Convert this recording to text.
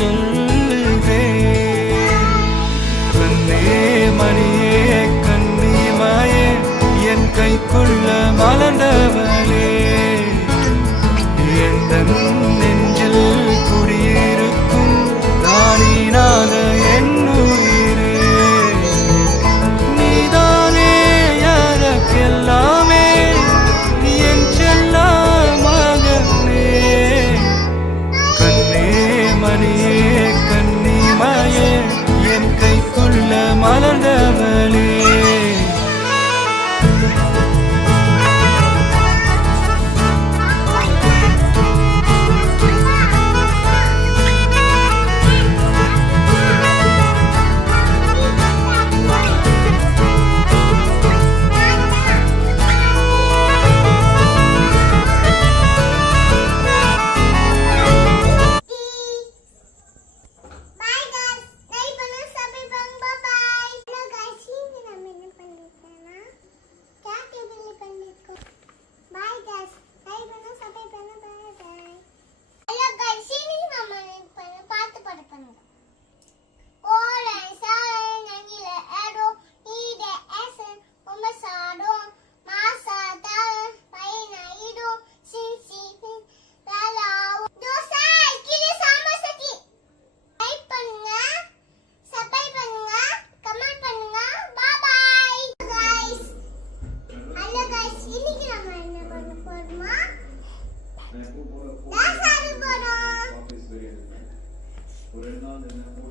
சொல்லுதே. கண்ணே மணியே கண்ணிமாயே என் கைக்குள்ள மலர்ந்தவளே, எந்தன் நெஞ்சில் குடியிருக்கும் நானினால என் உயிரே. நீதானே யாருக்கெல்லாமே என் செல்ல மகனே. கண்ணே மணியே கண்ணிமாயே என் கைக்குள்ள மலர்ந்தவளே. ஒரு நாள்